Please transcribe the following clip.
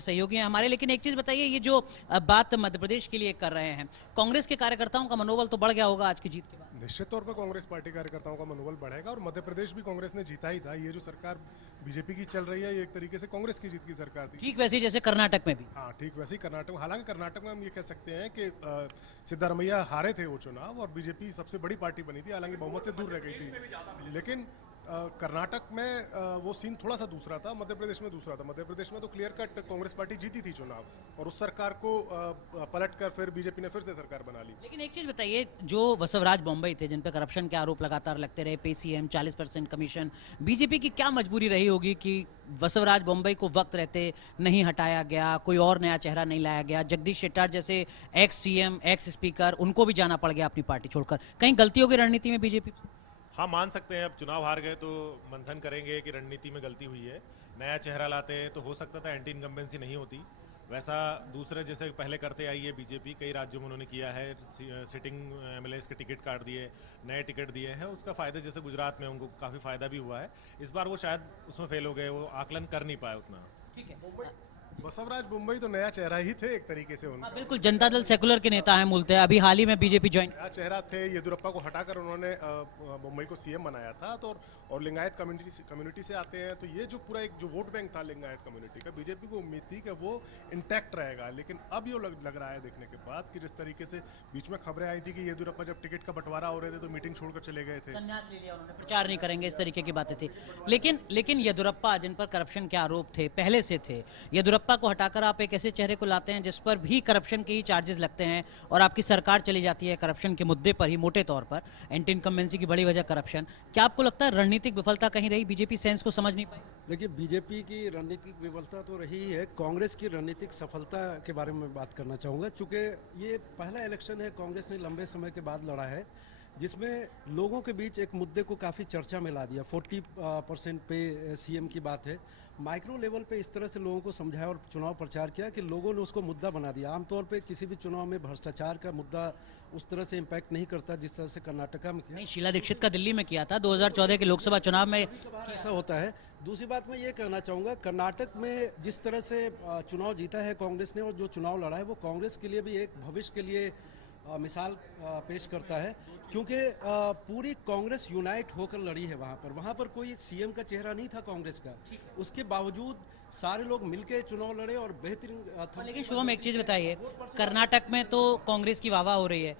सहयोगी हैं हमारे। लेकिन एक चीज बताइए, ये जो बात मध्य प्रदेश के लिए कर रहे हैं, कांग्रेस के कार्यकर्ताओं का मनोबल तो बढ़ गया होगा आज की जीत के बाद। निश्चित तौर पर कांग्रेस पार्टी कार्यकर्ताओं का मनोबल बढ़ेगा और मध्य प्रदेश भी कांग्रेस ने जीता ही था। ये जो सरकार बीजेपी की चल रही है, ये एक तरीके से कांग्रेस की जीत की सरकार थी। ठीक वैसे जैसे कर्नाटक में भी। हाँ, ठीक वैसे ही कर्नाटक में। हालांकि कर्नाटक में हम ये कह सकते हैं कि सिद्धारमैया हारे थे वो चुनाव और बीजेपी सबसे बड़ी पार्टी बनी थी, हालांकि बहुमत से दूर रह गई थी। लेकिन कर्नाटक में वो सीन थोड़ा सा दूसरा था, मध्य प्रदेश में दूसरा था। मध्य प्रदेश में तो क्लियर कट कांग्रेस पार्टी जीती थी चुनाव और उस सरकार को पलट कर फिर बीजेपी ने फिर से सरकार बना ली। लेकिन एक चीज बताइए, जो वसवराज बम्बई थे, जिन पे करप्शन के आरोप लगातार लगते रहे, पेसीएम 40% कमीशन, बीजेपी की क्या मजबूरी रही होगी कि वसवराज बम्बई को वक्त रहते नहीं हटाया गया, कोई और नया चेहरा नहीं लाया गया, जगदीश शेट्टार जैसे एक्स सीएम, एक्स स्पीकर, उनको भी जाना पड़ गया अपनी पार्टी छोड़कर। कहीं गलती होगी रणनीति में बीजेपी? हाँ, मान सकते हैं। अब चुनाव हार गए तो मंथन करेंगे कि रणनीति में गलती हुई है। नया चेहरा लाते तो हो सकता था एंटी इनकम्बेंसी नहीं होती। वैसा दूसरे जैसे पहले करते आई है बीजेपी, कई राज्यों में उन्होंने किया है, सिटिंग एमएलएस के टिकट काट दिए, नए टिकट दिए हैं। उसका फ़ायदा जैसे गुजरात में उनको काफ़ी फ़ायदा भी हुआ है। इस बार वो शायद उसमें फेल हो गए, वो आकलन कर नहीं पाए उतना। ठीक है। बसवराज मुंबई तो नया चेहरा ही थे एक तरीके से उनका। बिल्कुल, जनता दल सेकुलर के नेता हैं मूलतः, अभी हाल ही में बीजेपी ज्वाइन। नया चेहरा थे। येदुरप्पा को हटाकर उन्होंने मुंबई को सीएम बनाया था। तो और लिंगायत कम्युनिटी से आते हैं, तो ये जो पूरा एक जो वोट बैंक था लिंगायत कम्युनिटी का, बीजेपी को उम्मीद थी कि वो इंटैक्ट रहेगा। लेकिन अब ये लग रहा है देखने के बाद कि जिस तरीके से बीच में खबरें आई थी कि येदुरप्पा जब टिकट का बंटवारा हो रहे थे तो मीटिंग छोड़कर चले गए थे, संन्यास ले लिया उन्होंने, प्रचार नहीं करेंगे, इस तरीके की बातें थी। लेकिन येदुरप्पा, जिन पर करप्शन के आरोप थे, पहले से थे, येदुरप्पा को हटाकर आप एक ऐसे चेहरे को लाते हैं जिस पर भी करप्शन के ही चार्जेस लगते हैं और आपकी सरकार चली जाती है करप्शन के मुद्दे पर ही, मोटे तौर पर एंटी इनकम्बेंसी की बड़ी वजह करप्शन। क्या आपको लगता है रणनीतिक विफलता कहीं रही, बीजेपी सेंस को समझ नहीं पाई? देखिए, बीजेपी की रणनीतिक विफलता तो रही है। कांग्रेस की रणनीतिक सफलता के बारे में बात करना चाहूँगा। चूँकि ये पहला इलेक्शन है कांग्रेस ने लंबे समय के बाद लड़ा है, जिसमें लोगों के बीच एक मुद्दे को काफ़ी चर्चा में ला दिया। 40% पे सीएम की बात है, माइक्रो लेवल पे इस तरह से लोगों को समझाया और चुनाव प्रचार किया कि लोगों ने उसको मुद्दा बना दिया। आमतौर पे किसी भी चुनाव में भ्रष्टाचार का मुद्दा उस तरह से इम्पैक्ट नहीं करता जिस तरह से कर्नाटका में किया। नहीं, शीला दीक्षित का दिल्ली में किया था 2014 के लोकसभा चुनाव में। ऐसा होता है। दूसरी बात मैं ये कहना चाहूँगा, कर्नाटक में जिस तरह से चुनाव जीता है कांग्रेस ने और जो चुनाव लड़ा है, वो कांग्रेस के लिए भी एक भविष्य के लिए मिसाल पेश करता है, क्योंकि पूरी कांग्रेस यूनाइट होकर लड़ी है वहाँ पर कोई सीएम का चेहरा नहीं था कांग्रेस का। उसके बावजूद सारे लोग मिलके चुनाव लड़े और बेहतरीन था। लेकिन शुभम, एक चीज बताइए, कर्नाटक में तो कांग्रेस की वाहवाह हो रही है,